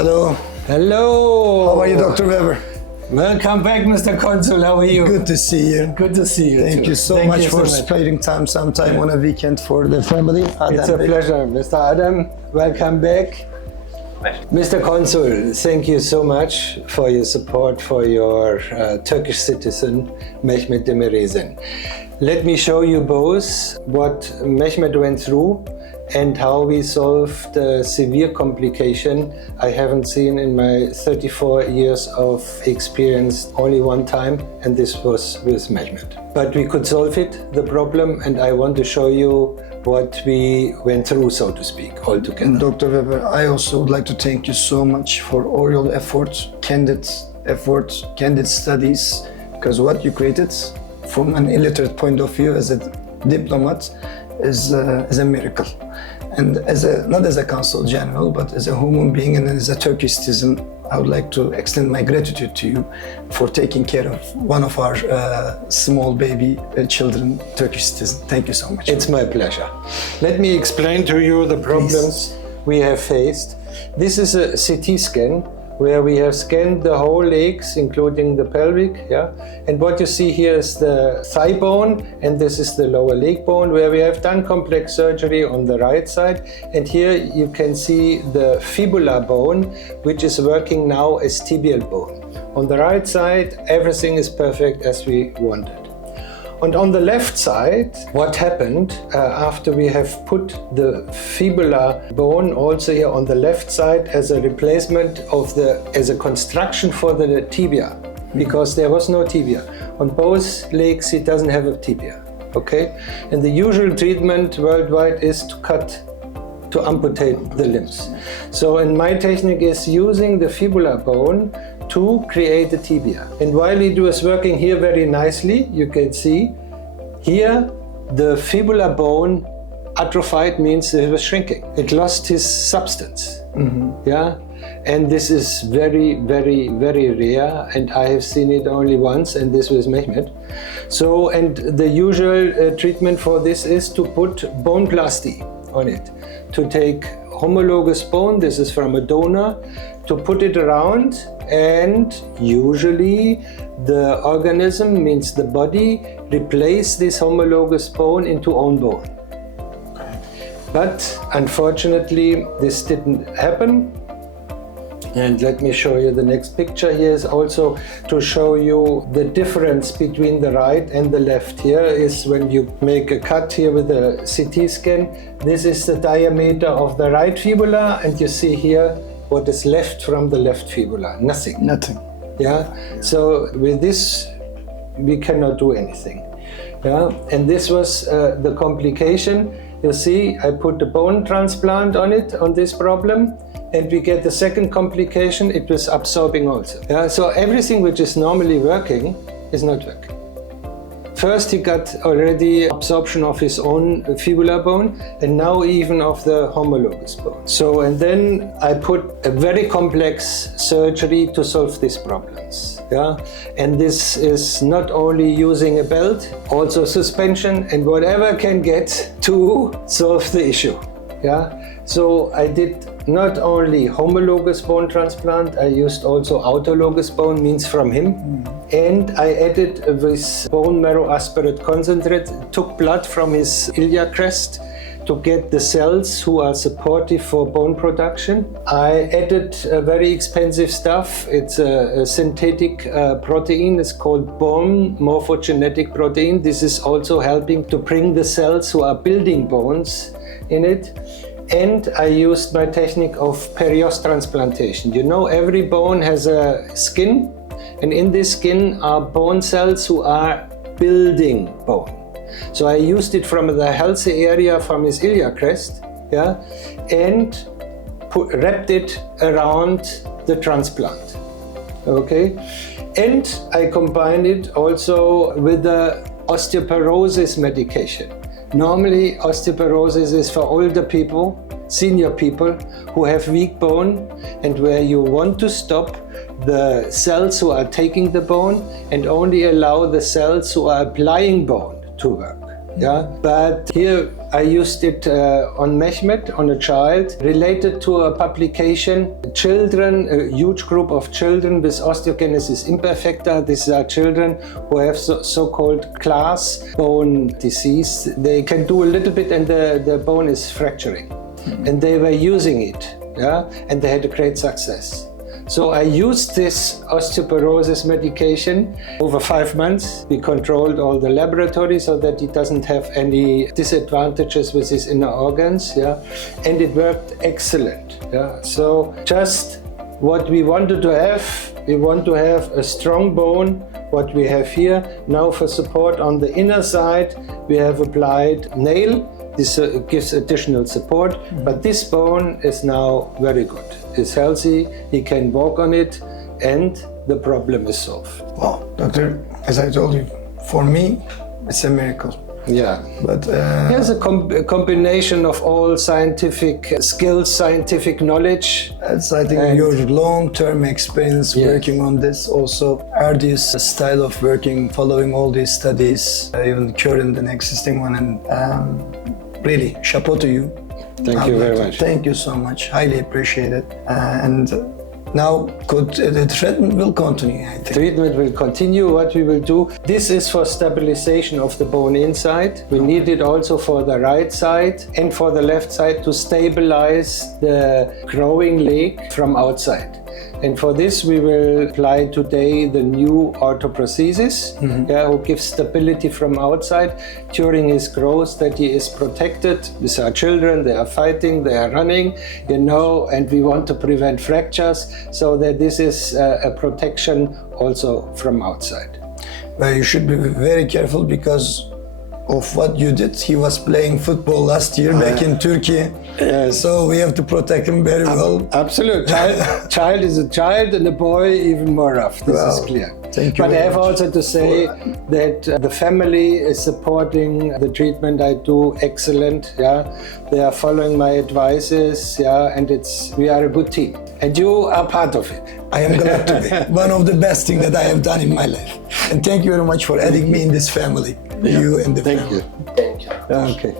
Hello. Hello. How are you, Dr. Weber? Welcome back, Mr. Consul. How are you? Good to see you. Good to see you. Thank you so much for sparing sometime on a weekend for the family. It's a pleasure, Mr. Adam. Welcome back. Mr. Consul, thank you so much for your support for your Turkish citizen, Mehmet Demirezen. Let me show you both what Mehmet went through and how we solved a severe complication I haven't seen in my 34 years of experience only one time, and this was with Mehmet. But we could solve it, the problem, and I want to show you what we went through, so to speak, all together. Dr. Weber, I also would like to thank you so much for all your efforts, candid studies, because what you created from an illiterate point of view as a diplomat is a miracle. And not as a consul general, but as a human being and as a Turkish citizen, I would like to extend my gratitude to you for taking care of one of our small baby children, Turkish citizen. Thank you so much. It's my pleasure. Let me explain to you the problems we have faced. This is a CT scan where we have scanned the whole legs, including the pelvic, yeah? And what you see here is the thigh bone, and this is the lower leg bone, where we have done complex surgery on the right side. And here you can see the fibula bone, which is working now as tibial bone. On the right side, everything is perfect as we wanted. And on the left side, what happened after we have put the fibula bone also here on the left side as a replacement of as a construction for the tibia, because there was no tibia. On both legs, it doesn't have a tibia, okay? And the usual treatment worldwide is to amputate the limbs. So, and my technique is using the fibula bone to create the tibia. And while it was working here very nicely, you can see here the fibula bone atrophied, means it was shrinking. It lost its substance. Yeah, and this is very, very, very rare, and I have seen it only once, and this was Mehmet. So, and the usual treatment for this is to put bone plasty on it, to take homologous bone, this is from a donor, to put it around, and usually the organism, means the body, replace this homologous bone into own bone. But unfortunately this didn't happen. And let me show you the next picture. Here is also to show you the difference between the right and the left. Here is when you make a cut here with a CT scan. This is the diameter of the right fibula, and you see here what is left from the left fibula. Nothing. Nothing. Yeah. So with this, we cannot do anything. Yeah. And this was the complication. You see, I put a bone transplant on it, on this problem, and we get the second complication, it was absorbing also. Yeah, so everything which is normally working is not working. First he got already absorption of his own fibula bone, and now even of the homologous bone. So, and then I put a very complex surgery to solve these problems. Yeah, and this is not only using a belt, also suspension and whatever can get to solve the issue. Yeah, so I did not only homologous bone transplant, I used also autologous bone, means from him. And I added this bone marrow aspirate concentrate, took blood from his iliac crest to get the cells who are supportive for bone production. I added very expensive stuff. It's a synthetic protein. It's called bone morphogenetic protein. This is also helping to bring the cells who are building bones in it. And I used my technique of perios transplantation. You know, every bone has a skin, and in this skin are bone cells who are building bone. So I used it from the healthy area from his iliac crest, yeah, and wrapped it around the transplant. Okay, and I combined it also with the osteoporosis medication. Normally, osteoporosis is for older people, senior people who have weak bone, and where you want to stop the cells who are taking the bone and only allow the cells who are applying bone to work. Yeah, but here I used it on Mehmet, on a child, related to a publication. Children, a huge group of children with osteogenesis imperfecta. These are children who have so-called class bone disease. They can do a little bit and the bone is fracturing. And they were using it, yeah, and they had a great success. So I used this osteoporosis medication over 5 months. We controlled all the laboratory so that he doesn't have any disadvantages with his inner organs, yeah, and it worked excellent. Yeah. So just what we wanted to have, we want to have a strong bone, what we have here. Now for support on the inner side, we have applied nail. This gives additional support, but this bone is now very good. It's healthy, he can walk on it, and the problem is solved. Wow, doctor, as I told you, for me, it's a miracle. Yeah. But here's a combination of all scientific skills, scientific knowledge. it's, I think, your long-term experience working on this, also arduous style of working, following all these studies, even current and existing one, and really, chapeau to you. Thank you very much. Thank you so much. Highly appreciate it. And now the treatment will continue, I think. Treatment will continue. What we will do, this is for stabilization of the bone inside. We need it also for the right side and for the left side to stabilize the growing leg from outside. And for this we will apply today the new orthoprosthesis, who gives stability from outside during his growth, that he is protected. These are children, they are fighting, they are running, you know, and we want to prevent fractures, so that this is a protection also from outside. Well, you should be very careful because of what you did. He was playing football last year back in Turkey. So we have to protect him very well. Absolutely. Child is a child and a boy even more rough. This is clear. Thank you. But I have also to say that the family is supporting the treatment I do excellent. Yeah, they are following my advices. Yeah, and we are a good team. And you are part of it. I am glad to be. One of the best things that I have done in my life. And thank you very much for adding me in this family. You and the family. Thank you. Okay.